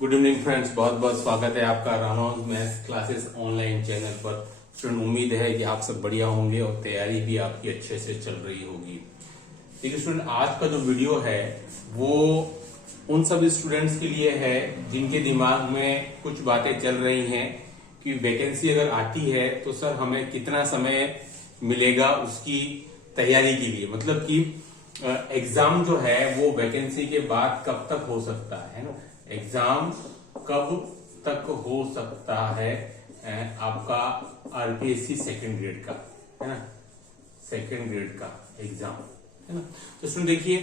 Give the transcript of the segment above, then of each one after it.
Good evening friends, बहुत बहुत स्वागत है आपका रानौज मैथ्स क्लासेस ऑनलाइन चैनल पर। स्टूडेंट, उम्मीद है कि आप सब बढ़िया होंगे और तैयारी भी आपकी अच्छे से चल रही होगी। देखिए स्टूडेंट, आज का जो वीडियो है वो उन सभी स्टूडेंट्स के लिए है जिनके दिमाग में कुछ बातें चल रही हैं कि वैकेंसी अगर आती है तो सर हमें कितना समय मिलेगा उसकी तैयारी के लिए, मतलब कि एग्जाम जो है वो वैकेंसी के बाद कब तक हो सकता है ना। एग्जाम कब तक हो सकता है आपका आरपीएससी सेकंड ग्रेड का, है ना, सेकंड ग्रेड का एग्जाम, है ना। तो सुन देखिए,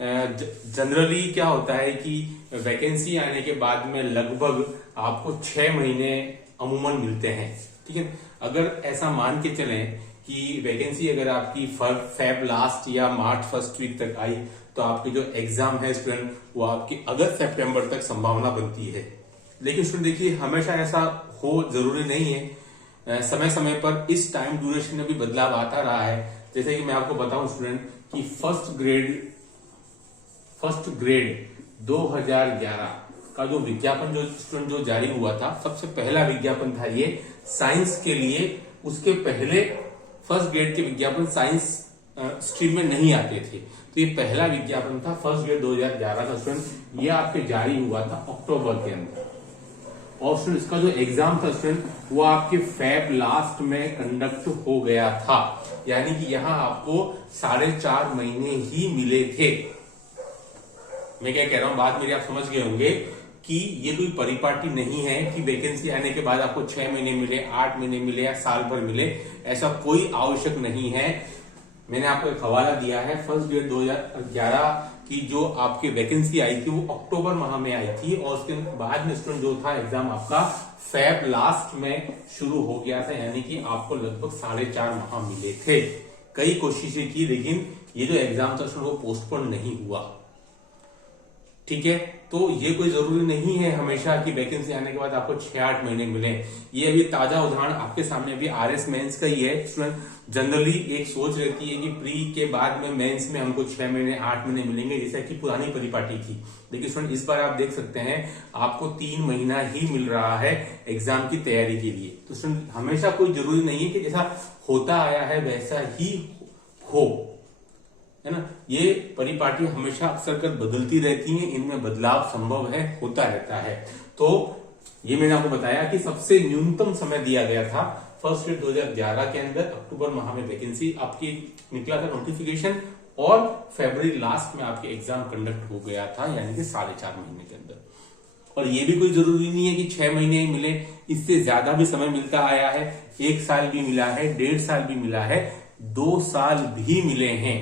जनरली क्या होता है कि वैकेंसी आने के बाद में लगभग आपको 6 महीने अमूमन मिलते हैं, ठीक है। अगर ऐसा मान के चलें कि वैकेंसी अगर आपकी फेब लास्ट या मार्च फर्स्ट वीक तक आई तो आपकी जो एग्जाम है स्टूडेंट वो आपकी अगस्त सितंबर तक संभावना बनती है। लेकिन स्टूडेंट देखिए, हमेशा ऐसा हो जरूरी नहीं है। समय समय पर इस टाइम ड्यूरेशन में भी बदलाव आता रहा है। जैसे कि मैं आपको बताऊं स्टूडेंट कि फर्स्ट ग्रेड 2011 का जो विज्ञापन जो स्टूडेंट जो जारी हुआ था, सबसे पहला विज्ञापन था ये साइंस के लिए। उसके पहले फर्स्ट ग्रेड के विज्ञापन साइंस स्ट्रीम में नहीं आते थे, तो ये पहला विज्ञापन था फर्स्ट ग्रेड 2011 का स्टूडेंट। ये आपके जारी हुआ था अक्टूबर के अंदर, और स्टूडेंट इसका जो एग्जाम था स्टूडेंट वो आपके फेब लास्ट में कंडक्ट हो गया था, यानी कि यहाँ आपको 4.5 महीने ही मिले थे। मैं क्या कह रहा हूं, बात मेरी आप समझ गए होंगे कि ये कोई परिपाटी नहीं है कि वैकेंसी आने के बाद आपको 6 महीने मिले, 8 महीने मिले या साल भर मिले, ऐसा कोई आवश्यक नहीं है। मैंने आपको एक हवाला दिया है, फर्स्ट ग्रेड 2011 की जो आपकी वैकेंसी आई थी वो अक्टूबर माह में आई थी, और उसके बाद में स्टूडेंट जो था एग्जाम आपका फेब लास्ट में शुरू हो गया था, यानी कि आपको लगभग 4.5 माह मिले थे। कई कोशिशें की, लेकिन ये जो एग्जाम था स्टूडेंट वो पोस्टपोन नहीं हुआ, ठीक है। तो ये कोई जरूरी नहीं है हमेशा कि वैकेंसी आने के बाद आपको 6-8 महीने मिले। ये अभी ताजा उदाहरण आपके सामने भी आरएस मेंस का ही है स्टूडेंट। जनरली एक सोच रहती है कि प्री के बाद में मेंस में हमको 6 महीने 8 महीने मिलेंगे, जैसा कि पुरानी परिपाटी थी। लेकिन स्टूडेंट इस बार आप देख सकते हैं आपको 3 महीना ही मिल रहा है एग्जाम की तैयारी के लिए। तो स्टूडेंट हमेशा कोई जरूरी नहीं है कि जैसा होता आया है वैसा ही हो, है ना। ये परिपाटी हमेशा अक्सर कर बदलती रहती हैं, इनमें बदलाव संभव है, होता रहता है। तो ये मैंने आपको बताया कि सबसे न्यूनतम समय दिया गया था फर्स्ट ग्रेड 2011 के अंदर। अक्टूबर माह में वैकेंसी आपकी निकला था नोटिफिकेशन, और फरवरी लास्ट में आपके एग्जाम कंडक्ट हो गया था, यानी कि 4.5 महीने के अंदर। और ये भी कोई जरूरी नहीं है कि 6 महीने ही मिले, इससे ज्यादा भी समय मिलता आया है। 1 साल भी मिला है, 1.5 साल भी मिला है, 2 साल भी मिले हैं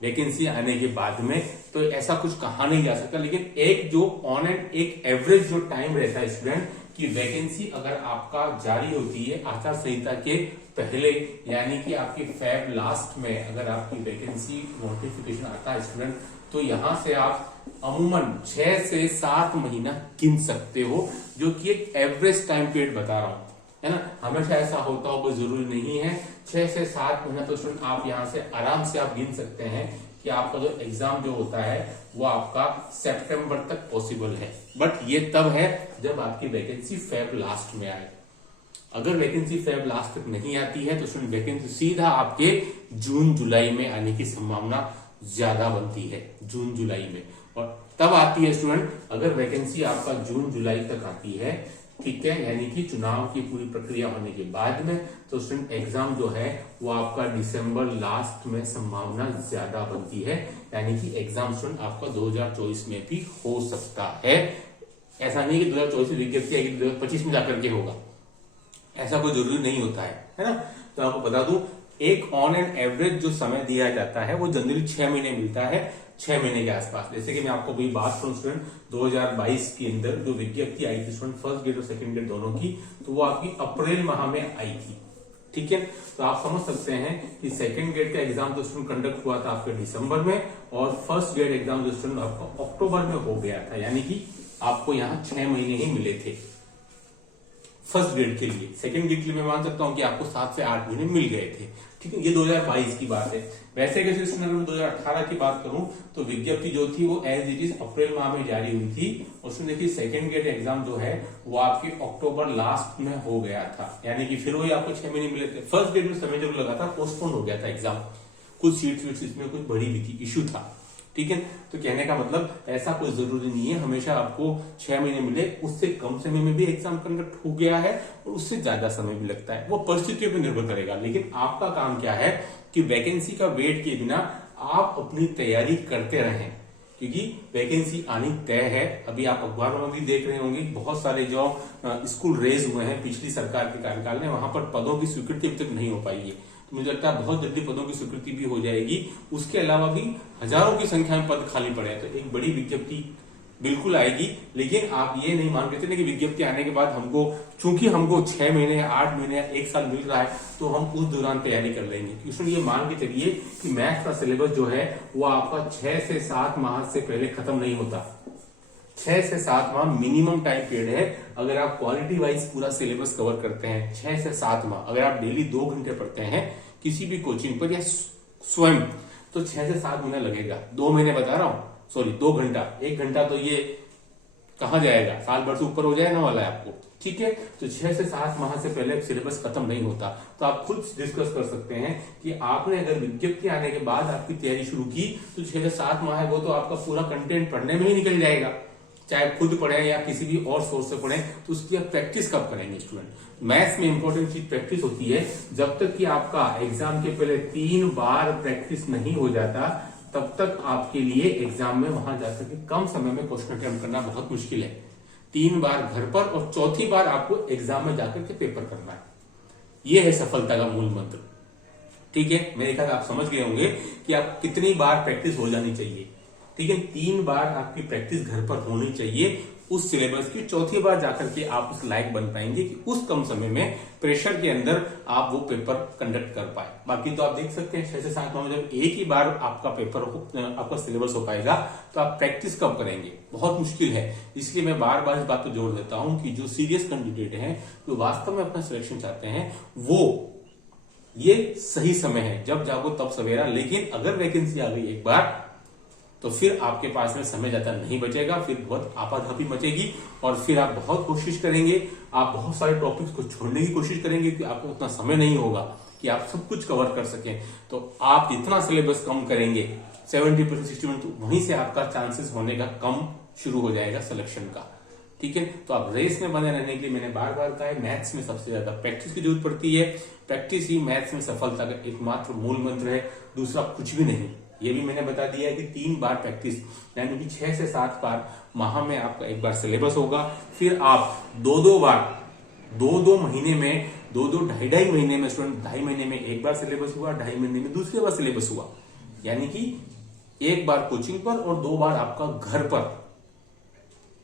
वैकेंसी आने के बाद में। तो ऐसा कुछ कहा नहीं जा सकता, लेकिन एक जो ऑन एंड एक एवरेज जो टाइम रहता है स्टूडेंट कि वैकेंसी अगर आपका जारी होती है आचार संहिता के पहले, यानी कि आपकी फेब लास्ट में अगर आपकी वैकेंसी नोटिफिकेशन आता है स्टूडेंट, तो यहां से आप अमूमन 6 से 7 महीना गिन सकते हो, जो कि एक एवरेज टाइम पीरियड बता रहा हूं, है ना। हमेशा ऐसा होता हो कोई जरूरी नहीं है। 6 से 7 महीना तो स्टूडेंट आप यहां से आराम से आप गिन सकते हैं कि आपका जो एग्जाम जो होता है वो आपका सितंबर तक पॉसिबल है। बट ये तब है जब आपकी वैकेंसी फेब लास्ट में आए। अगर वैकेंसी फेब लास्ट तक नहीं आती है तो स्टूडेंट वैकेंसी सीधा आपके जून जुलाई में आने की संभावना ज्यादा बनती है, जून जुलाई में। और तब आती है स्टूडेंट अगर वैकेंसी आपका जून जुलाई तक आती है, ठीक है, यानी कि चुनाव की पूरी प्रक्रिया होने के बाद में, तो स्टूडेंट एग्जाम जो है वो आपका दिसंबर लास्ट में संभावना ज्यादा बनती है, यानी कि एग्जाम स्टूडेंट आपका 2024 में भी हो सकता है। ऐसा नहीं कि 2024 में विज्ञप्ति आएगी 2025 में जाकर के होगा, ऐसा कोई जरूरी नहीं होता है ना। तो आपको बता दूं, एक ऑन एंड एवरेज जो समय दिया जाता है वो जनरली 6 महीने मिलता है, 6 महीने के आसपास। जैसे कि मैं आपको अभी बात करूं स्टूडेंट 2022 के अंदर जो विज्ञप्ति आई थी स्टूडेंट फर्स्ट ग्रेड और सेकंड ग्रेड दोनों की, तो वो आपकी अप्रैल माह में आई थी, ठीक है। तो आप समझ सकते हैं कि सेकंड ग्रेड का एग्जाम जो स्टूडेंट कंडक्ट हुआ था आपके दिसंबर में, और फर्स्ट ग्रेड एग्जाम जो स्टूडेंट आपको अक्टूबर में हो गया था, यानी कि आपको यहाँ 6 महीने ही मिले थे, फर्स्ट ग्रेड के लिए। सेकंड ग्रेड के लिए मैं मान सकता हूं कि आपको 7 से 8 महीने मिल गए थे, ठीक है। ये 2022 की बात है। वैसे अगर अगर मैं 2018 की बात करूं तो विज्ञप्ति जो थी वो एज इट इज अप्रैल माह में जारी हुई थी। उसमें देखिए सेकंड ग्रेड एग्जाम जो है वो आपके अक्टूबर लास्ट में हो गया था, यानी कि फिर वही आपको 6 महीने मिले थे। फर्स्ट ग्रेड में समय जब लगा था पोस्टपोन हो गया था एग्जाम, कुछ सीट्स इसमें कुछ बड़ी भी थी, इश्यू था, ठीक है। तो कहने का मतलब ऐसा कोई जरूरी नहीं है हमेशा आपको 6 महीने मिले, उससे कम समय में भी एग्जाम कंडक्ट हो गया है और उससे ज्यादा समय भी लगता है, वो परिस्थितियों पर निर्भर करेगा। लेकिन आपका काम क्या है कि वैकेंसी का वेट किए बिना आप अपनी तैयारी करते रहें, क्योंकि वैकेंसी आनी तय है। अभी आप अखबारों में भी देख रहे होंगे बहुत सारे जो स्कूल रेज हुए हैं पिछली सरकार के कार्यकाल में, वहां पर पदों की स्वीकृति अभी तक नहीं हो पाई है। मुझे लगता है बहुत जल्दी पदों की स्वीकृति भी हो जाएगी। उसके अलावा भी हजारों की संख्या में पद खाली पड़े हैं, तो एक बड़ी विज्ञप्ति बिल्कुल आएगी। लेकिन आप ये नहीं मान रहे थे कि विज्ञप्ति आने के बाद चूंकि हमको 6 महीने 8 महीने या 1 साल मिल रहा है तो हम उस दौरान तैयारी कर लेंगे। क्योंकि ये मान के चलिए कि मैथ्स का सिलेबस जो है वो आपका 6 से 7 माह से पहले खत्म नहीं होता। 6 से 7 माह मिनिमम टाइम पीरियड है। अगर आप क्वालिटी वाइज पूरा सिलेबस कवर करते हैं 6 से 7 माह, अगर आप डेली 2 घंटे पढ़ते हैं किसी भी कोचिंग पर या स्वयं, तो 6 से 7 महीना लगेगा। 2 महीने बता रहा हूं, सॉरी 2 घंटा, 1 घंटा तो ये कहां जाएगा, साल भर से ऊपर हो जाएगा वाला है आपको, ठीक है। तो 6 से 7 माह से पहले सिलेबस खत्म नहीं होता। तो आप खुद डिस्कस कर सकते हैं कि आपने अगर विज्ञप्ति आने के बाद आपकी तैयारी शुरू की तो 6 से 7 माह है वो तो आपका पूरा कंटेंट पढ़ने में ही निकल जाएगा। चाहे खुद पढ़े या किसी भी और सोर्स से पढ़े, तो उसकी आप प्रैक्टिस कब करेंगे स्टूडेंट। मैथ्स में इंपॉर्टेंट चीज प्रैक्टिस होती है। जब तक कि आपका एग्जाम के पहले 3 बार प्रैक्टिस नहीं हो जाता तब तक आपके लिए एग्जाम में वहां जाकर के कम समय में क्वेश्चन अटेम्प्ट करना बहुत मुश्किल है। 3 बार घर पर और चौथी बार आपको एग्जाम में जाकर के पेपर करना है। यह है सफलता का मूल मंत्र, ठीक है। मेरे ख्याल आप समझ गए होंगे कि आप कितनी बार प्रैक्टिस हो जानी चाहिए, ठीक है। 3 बार आपकी प्रैक्टिस घर पर होनी चाहिए उस सिलेबस की। चौथी बार जाकर के आप उस लायक बन पाएंगे कि उस कम समय में प्रेशर के अंदर आप वो पेपर कंडक्ट कर पाए। बाकी तो आप देख सकते हैं 6 से 7 माह में जब एक ही बार आपका पेपर आपका सिलेबस हो पाएगा तो आप प्रैक्टिस कब करेंगे, बहुत मुश्किल है। इसलिए मैं बार बार इस बात पर जोर देता हूं कि जो सीरियस कैंडिडेट हैं, जो वास्तव में अपना सिलेक्शन चाहते हैं, वो ये सही समय है, जब जागो तब सवेरा। लेकिन अगर वैकेंसी आ गई एक बार तो फिर आपके पास में समय ज्यादा नहीं बचेगा, फिर बहुत आपाधापी मचेगी और फिर आप बहुत कोशिश करेंगे, आप बहुत सारे टॉपिक्स को छोड़ने की कोशिश करेंगे कि आपको उतना समय नहीं होगा कि आप सब कुछ कवर कर सकें। तो आप जितना सिलेबस कम करेंगे 70% 60%, तो वहीं से आपका चांसेस होने का कम शुरू हो जाएगा सिलेक्शन का, ठीक है। तो आप रेस में बने रहने के लिए मैंने बार बार कहा है, मैथ्स में सबसे ज्यादा प्रैक्टिस की जरूरत पड़ती है। प्रैक्टिस ही मैथ्स में सफलता का एकमात्र मूल मंत्र है, दूसरा कुछ भी नहीं। ये भी मैंने बता दिया है कि 3 बार प्रैक्टिस, यानी कि 6 से 7 बार माह में आपका एक बार सिलेबस होगा। फिर आप 2-2 बार 2-2 महीने में 2-2 2.5 महीने में स्टूडेंट 2.5 महीने में एक बार सिलेबस हुआ, 2.5 महीने में दूसरी बार सिलेबस हुआ, यानी कि 1 बार कोचिंग पर और 2 बार आपका घर पर।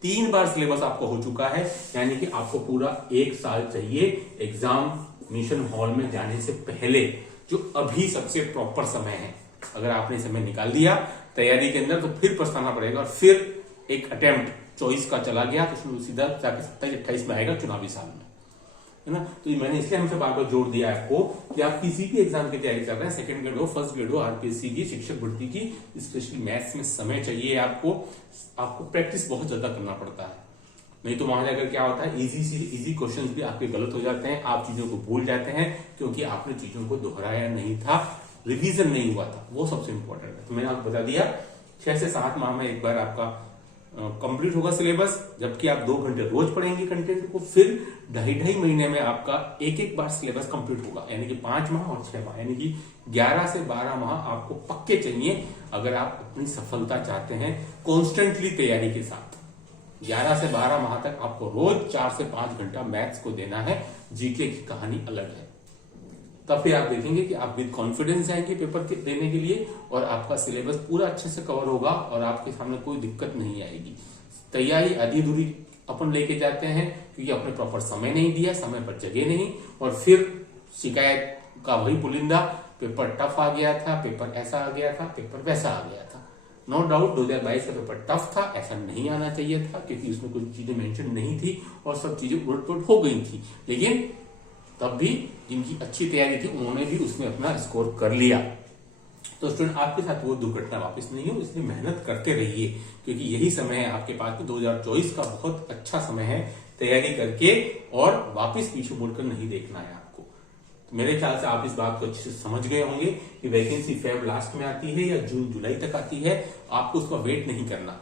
3 बार सिलेबस आपका हो चुका है, यानी कि आपको पूरा 1 साल चाहिए एग्जामिनेशन हॉल में जाने से पहले, जो अभी सबसे प्रॉपर समय है। अगर आपने समय निकाल दिया तैयारी के अंदर तो फिर पछताना पड़ेगा, और फिर एक अटेम्प्ट चॉइस का चला गया तो सीधा जाके 27-28 में आएगा चुनावी साल में, है ना। तो मैंने इसलिए हमसे बार बार जोड़ दिया आपको कि आप किसी भी एग्जाम की तैयारी कर रहे हैं, सेकंड ग्रेड हो, फर्स्ट ग्रेड हो, आरपीएससी की, शिक्षक भर्ती की, स्पेशली मैथ्स में समय चाहिए आपको प्रैक्टिस बहुत ज्यादा करना पड़ता है। नहीं तो वहां जाकर क्या होता है, इजी क्वेश्चंस भी आपके गलत हो जाते हैं, आप चीजों को भूल जाते हैं क्योंकि आपने चीजों को दोहराया नहीं था, रिवीजन नहीं हुआ था, वो सबसे इंपॉर्टेंट है। तो मैंने आपको बता दिया 6 से 7 माह में एक बार आपका कंप्लीट होगा सिलेबस, जबकि आप 2 घंटे रोज पढ़ेंगे कंटेंट को। फिर 2.5 महीने में आपका एक बार सिलेबस कंप्लीट होगा, यानी कि 5 माह और 6 माह, यानी कि 11 से 12 माह आपको पक्के चाहिए अगर आप अपनी सफलता चाहते हैं कॉन्स्टेंटली तैयारी के साथ। 11 से 12 माह तक आपको रोज 4 से 5 घंटा मैथ्स को देना है। जीके की कहानी अलग है, तब फिर आप देखेंगे कि आप विद कॉन्फिडेंस जाएंगे पेपर देने के लिए और आपका सिलेबस पूरा अच्छे से कवर होगा और आपके सामने कोई दिक्कत नहीं आएगी। तैयारी आधी अधूरी अपन लेके जाते हैं क्योंकि आपने प्रॉपर समय नहीं दिया, समय पर जगह नहीं, और फिर शिकायत का वही पुलिंदा, पेपर टफ आ गया था, पेपर ऐसा आ गया था, पेपर वैसा आ गया था। नो डाउट 2022 का पेपर टफ था, ऐसा नहीं आना चाहिए था क्योंकि उसमें कुछ चीजें मेंशन नहीं थी और सब चीजें उलट-पुलट हो गई थी, लेकिन तब भी जिनकी अच्छी तैयारी थी उन्होंने भी उसमें अपना स्कोर कर लिया। तो स्टूडेंट आपके साथ वो दुर्घटना वापस नहीं हो, इसलिए मेहनत करते रहिए क्योंकि यही समय है आपके पास में 2024 का बहुत अच्छा समय है तैयारी करके और वापस पीछे मुड़कर नहीं देखना है आपको। तो मेरे ख्याल से आप इस बात को अच्छे से समझ गए होंगे कि वैकेंसी फेब लास्ट में आती है या जून जुलाई तक आती है, आपको उसका वेट नहीं करना।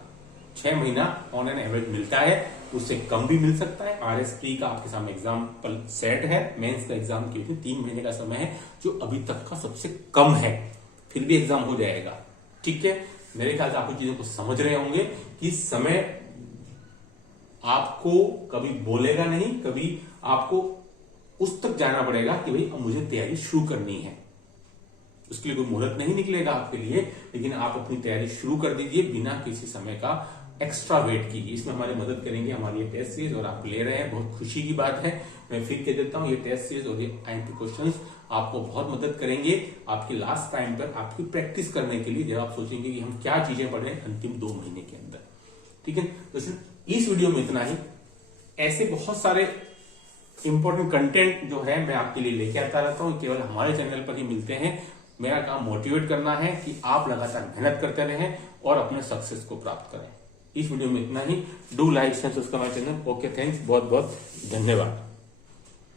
6 महीना ऑन एन एवरेज मिलता है, उससे कम भी मिल सकता है। RS3 का आपके सामने एग्जाम्पल सेट है, मेंस का एग्जाम की 3 महीने का समय है जो अभी तक का सबसे कम है, फिर भी एग्जाम हो जाएगा। ठीक है, मेरे ख्याल से आप चीजों को समझ रहे होंगे कि समय आपको कभी बोलेगा नहीं, कभी आपको उस तक जाना पड़ेगा कि भाई अब मुझे तैयारी शुरू करनी है। उसके लिए कोई मुहूर्त नहीं निकलेगा आपके लिए, लेकिन आप अपनी तैयारी शुरू कर दीजिए बिना किसी समय का एक्स्ट्रा वेट कीजिए। इसमें हमारी मदद करेंगे हमारी ये टेस्ट सीरीज और आप ले रहे हैं, बहुत खुशी की बात है। मैं फिर कह देता हूँ, ये टेस्ट सीरीज और ये IMP क्वेश्चंस आपको बहुत मदद करेंगे आपकी लास्ट टाइम पर आपकी प्रैक्टिस करने के लिए, जब आप सोचेंगे कि हम क्या चीजें पढ़ रहे हैं अंतिम 2 महीने के अंदर। ठीक है, तो इस वीडियो में इतना ही। ऐसे बहुत सारे इंपॉर्टेंट कंटेंट जो है मैं आपके लिए लेके आता रहता हूँ, केवल हमारे चैनल पर ही मिलते हैं। मेरा काम मोटिवेट करना है कि आप लगातार मेहनत करते रहें और अपने सक्सेस को प्राप्त करें। इस वीडियो में इतना ही। Do like share subscribe my channel. Okay, thanks, बहुत बहुत धन्यवाद।